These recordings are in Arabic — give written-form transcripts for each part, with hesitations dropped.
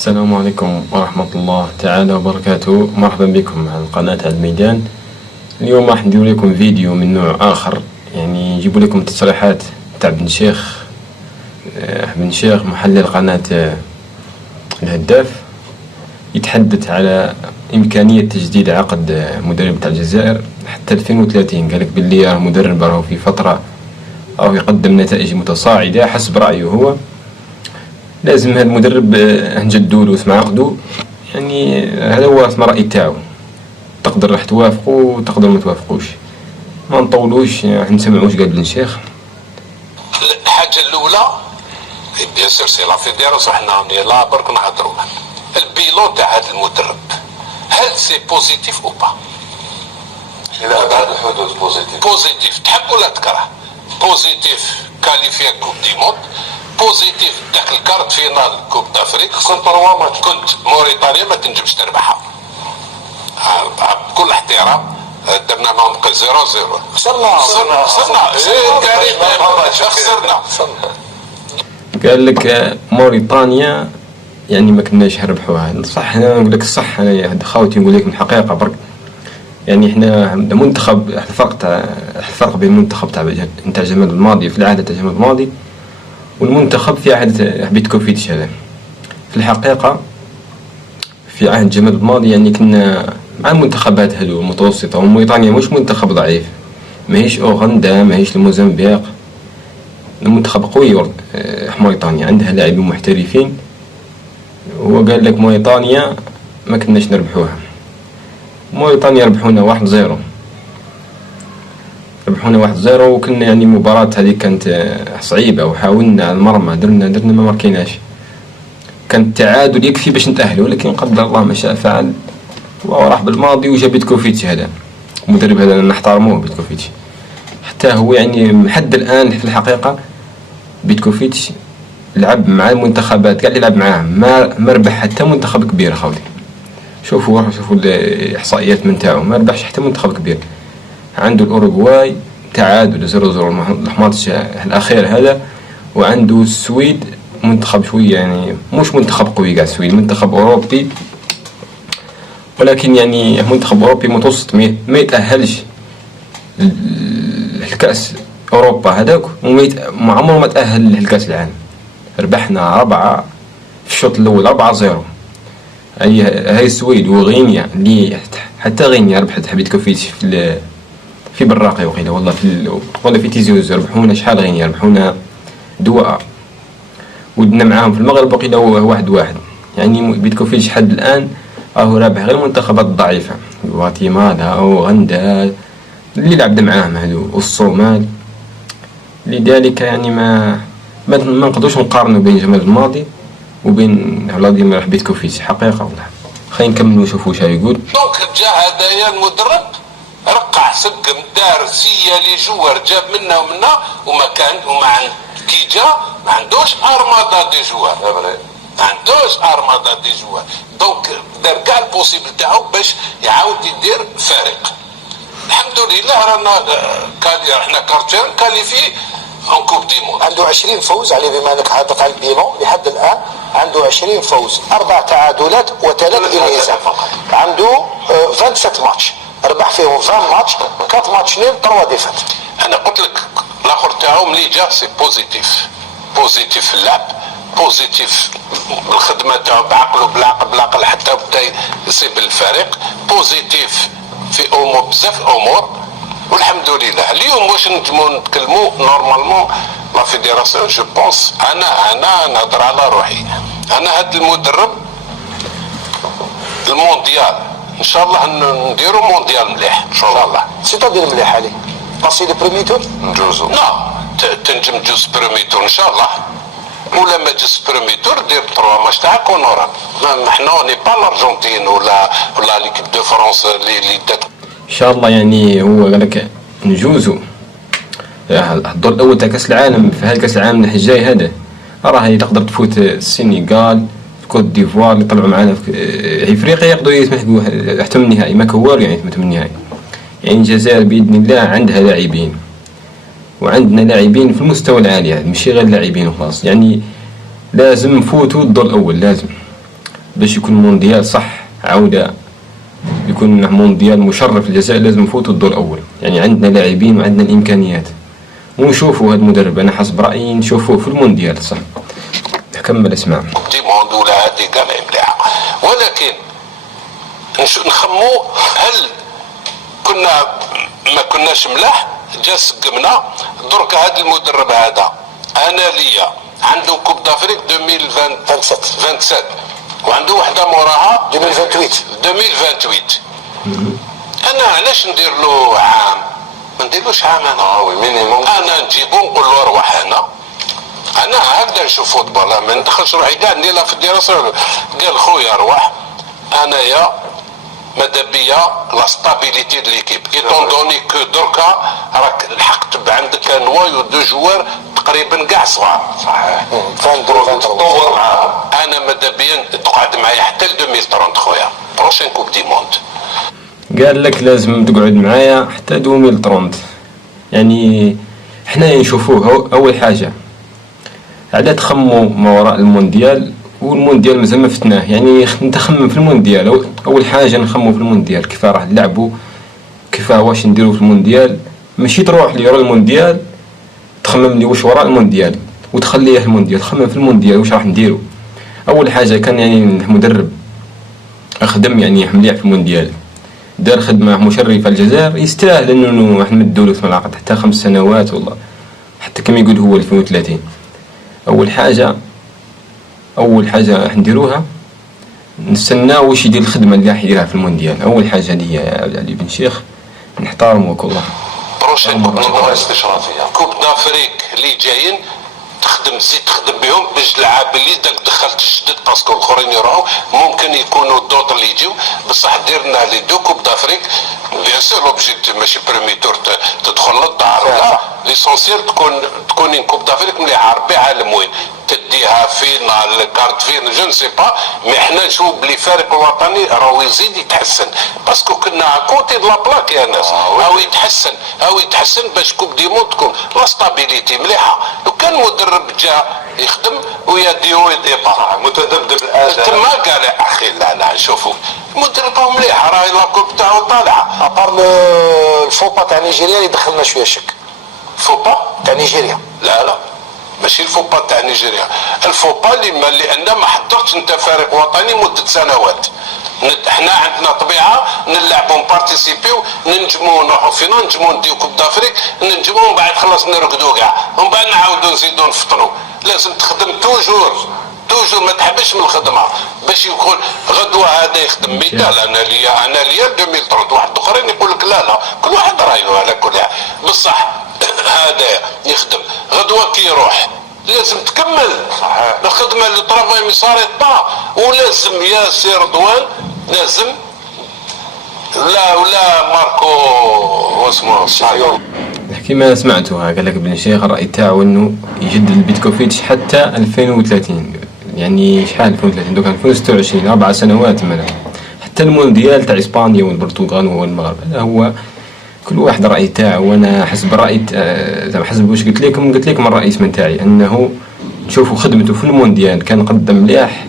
السلام عليكم ورحمة الله تعالى وبركاته. مرحبا بكم على قناة الميدان. اليوم راح ندير لكم فيديو من نوع آخر، يعني نجيب لكم تصريحات تاع بن شيخ محلل قناة الهداف، يتحدث على إمكانية تجديد عقد مدرب تاع الجزائر حتى 2030. قالك باللي مدرب راهو في فترة راهو يقدم نتائج متصاعدة حسب رأيه هو، لازم هذا المدرب نجدولو اسم عقدو. يعني هذا هو اسم رأي تاعو، تقدر راح توافقوا وتقدر ما توافقوش، ما نطولوش نسمعوا واش قال بن شيخ. الحاجة الأولى بيان سور سي لا فيديراسيون، حنا لا برك نهضروا البيلون تاع هذا المدرب، هل سي بوزيتيف او با؟ إلى أبعد الحدود بوزيتيف تحب ولا تكره؟ بوزيتيف كاليفيا كوب دي موند، بوزيتيف داك الكارت فينال كوب دافريك، كنت موريتانيا ما تنجمش تربحها بكل احترام، درنا معهم 0-0. خسرنا كريم، خسرنا. قال لك موريتانيا يعني ما كناش نربحوها. صح، انا نقول لك الصح، انا خاوتي نقول لك من الحقيقه برك. يعني احنا منتخب، الفرق بين المنتخب تاع جمال الماضي في العهد تاع جمال الماضي والمنتخب في عهد بيتكوفيتش هذا. في الحقيقه في عهد جمال الماضي يعني كنا مع المنتخبات هذو المتوسطه، وموريتانيا مش منتخب ضعيف، ماهيش اوغندا، ماهيش الموزمبيق، المنتخب قوي. موريتانيا عندها لاعبين محترفين. هو قال لك موريتانيا ما كناش نربحوها. موريتانيا ربحونا 1-0، وكنا يعني مباراة هذه كانت صعيبة، وحاولنا على المرمى، درنا ما ماركيناش. كان التعادل يكفي باش نتأهلوا، ولكن قدر الله ما شاء فعل، وراح بالماضي وجاب بيتكوفيتش. هذا المدرب هذا نحترموه، بيتكوفيتش حتى هو يعني لحد الآن في الحقيقة بيتكوفيتش لعب مع المنتخبات قاعد يلعب معاهم، ما ربح حتى منتخب كبير. خاوتي شوفوا الإحصائيات من تاعو، ما ربحش حتى منتخب كبير. عنده الأوروغواي تعادل 0-0 الماتش الأخير هذا، وعنده السويد منتخب شوية يعني مش منتخب قوي قاع، السويد منتخب أوروبي، ولكن يعني منتخب أوروبي متوسط، ما يتأهلش الكأس أوروبا هذاك، وما عمره ما تأهل للكأس العالم. ربحنا 4 في الشوط الأول 4-0. هاي السويد وغينيا، اللي حتى غينيا ربحت بيتكوفيتش في براقي وقيله، والله في تيزيوز ربحونا. شحال غينيا ربحونا دواء، ودنا معاهم في المغرب وقيله 1-1. يعني بيتكوفيتش حد الآن راهو رابح غير المنتخبات الضعيفة، غواتيمالا أو أوغندا اللي لعبنا معاهم هذو، والصومال. لذلك يعني ما نقدروش نقارنوا بين جمال الماضي وبين فلاديمير بيتكوفيتش حقيقة. والله خلينا نكملوا نشوفوا واش يقول. دونك جا هدايا المدرب رقع سقم دار سيالي جوار، جاب منا ومنا وما كان كي جا ما عندوش ارمادا دي جوار، ما عندوش ارمادا دي جوار. دونك دار كاع البوسيبل تاعو باش يعاود يدير فريق. الحمد لله رانا احنا كارتير كاليفي ان كوب دي موند. عنده 20 فوز عليه، بما انك حاطط على البيلون لحد الان عنده 20 فوز، 4 تعادلات و3 انهزام. عنده 27 ماتش ربح فيهم 20 ماتش، 4 ماتش نيل، 3 ديفات. انا قلت لك الاخر تاعو ملي جا سي بوزيتيف في اللعب، بوزيتيف بالخدمه تاعو بعقله بالعقل حتى بدا يصيب الفريق، بوزيتيف في امور بزاف امور، والحمد لله. اليوم واش نجمو نتكلمو نورمالمون لا فيديراسيون. جو بونس انا نهضر على روحي، انا هاد المدرب المونديال ان شاء الله نديرو مونديال مليح ان شاء الله. سيتادير مليح عليه باسي لو بريمي تور نجوزو، تنجم تجوز بريمي تور ان شاء الله، ولا ما تجوز بريمي تور دير 3 ماتش تاعك ونورا. حنا ني با الارجنتين ولا ليكيب دو فرنسا اللي دات ان شاء الله. يعني هو قال لك نجوزو الدور الاول تاع كاس العالم. في هذا كاس العالم الجاي هذا راهي تقدر تفوت السنغال، كوت ديفوار اللي طلعوا معنا في افريقيا، يقدروا يتمحقوا حتى من النهائي، ما كوالو يعني من النهائي. يعني الجزائر باذن الله عندها لاعبين، وعندنا لاعبين في المستوى العالي، ماشي غير لاعبين وخلاص. يعني لازم نفوتوا الدور الاول، لازم باش يكون مونديال صح عودة يكون مونديال مشرف للجزائر لازم نفوتوا الدور الأول. يعني عندنا لاعبين وعندنا الإمكانيات، ونشوفوا هذا المدرب أنا حسب رأيي نشوفوه في المونديال صح. كمل اسمع. دي موند ولا هذه كاع مليحة، ولكن نخمو هل كنا ما كناش ملاح جا سقمنا درك هذا المدرب هذا انا ليا عنده كوب دافريك 2027 وعنده وحده موراها 2028. انا علاش ندير له عام؟ ما نديرلوش عام انا نجيبو نقول له روح انا هكذا نشوف فوتبول، ما ندخلش روحي كاع نديرها في الدراسه. قال خويا روح انايا ماذا بيا لا ستابيليتي دو ليكيب ايتون دوني كو دركا راك لحقت عندك نوايو دو جوار تقريبا كاع صغار صحيح تطور معاهم. انا ماذا بيا تقعد معايا حتى ل 2030 خويا بروشين كوب دي موند. قال لك لازم تقعد معايا حتى 2030. يعني حنا نشوفوه اول حاجه على تخمو ما وراء المونديال، والمونديال مازال ما فتناه. يعني نتخمم في المونديال اول حاجه نخمو في المونديال كيف راح نلعبوا، كيف واش نديروا في المونديال. ماشي تروح لي يورا المونديال تخمم لي واش وراء المونديال وتخليه المونديال، تخمم في المونديال واش راح نديروا. اول حاجه كان يعني مدرب اخدم يعني مليح في المونديال، دار خدمه مشرفه الجزائر، يستاهل انه نمدوا له في العقد حتى 5 سنوات والله، حتى كما يقول هو 2030. اول حاجه راح نديروها نستناو واش يدير الخدمه اللي راح يديرها في المونديال. اول حاجه هذه يا علي بن شيخ نحترموك والله. بروشين منظمه استشرافيه كوب دافريك اللي جايين زيد تخدم بهم باش اللاعب اللي دخلت الجدد باسكو الاخرين يروحوا ممكن يكونوا دوط اللي يجيو، بصح ديرنا لي دو كوب دافريك بيان سور لوبجيكتيف ماشي بريمي تور تدخل للدار، لا ليسونسيال تكون كوب دافريك مليحه ربي عالم وين تديها فينا الكارت فين جو نسي با. مي حنا نشوف بلي الفريق الوطني راهو يزيد يتحسن باسكو كنا كوتي دو لا بلاك يا ناس، او يتحسن باش كوب دي موند تكون لا ستابيليتي مليحه. لو كان مدرب جا يخدم ويا ديو ديبا متذبذب الاداء تما قال اخي لا نشوفوا مدرب مليح راهي لا كوب تاعو طالعه. ابار الفوبا تاع نيجيريا اللي دخلنا شويه شك. فوبا تاع نيجيريا لا ماشي الفوبا تاع نيجيريا، الفوبا لان ما حضرتش انت فريق وطني مده سنوات. حنا عندنا طبيعه نلعبوا نبارتيسيبيو ننجموا نروحوا فينا ننجموا نديو كوب دافريك ننجموا ومن بعد خلاص نرقدوا كاع ومن بعد نعاودوا نزيدوا نفطروا. لازم تخدم توجور ما تحبش من الخدمه باش يقول غدوه هذا يخدم مثال انا ليا 2030 واحد اخرين يقول لك لا كل واحد رايه على كل حال بصح هذا يخدم غدوه كي يروح لازم تكمل صحيح الخدمه اللي طرافاي ما صارت با. ولازم يا سي رضوان لازم ولا ماركو واسمه كما سمعتوا قال لك ابن شيخ الرأي تاعو انه يجدد بيتكوفيتش حتى 2030. يعني شحال 2030 دوك 2026 4 سنوات مالا حتى المونديال تاع اسبانيا والبرتغال والمغرب. هذا هو كل واحد الرأي تاعو، وانا حسب الرأي زعما حسب واش قلت لكم الرأي من تاعي انه نشوفوا خدمته في المونديال كان قدم مليح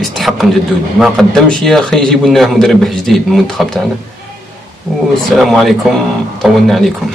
يستحق نجدد، ما قدمش يا اخي يجيبوا لنا مدرب جديد المنتخب تاعنا. والسلام عليكم، طولنا عليكم.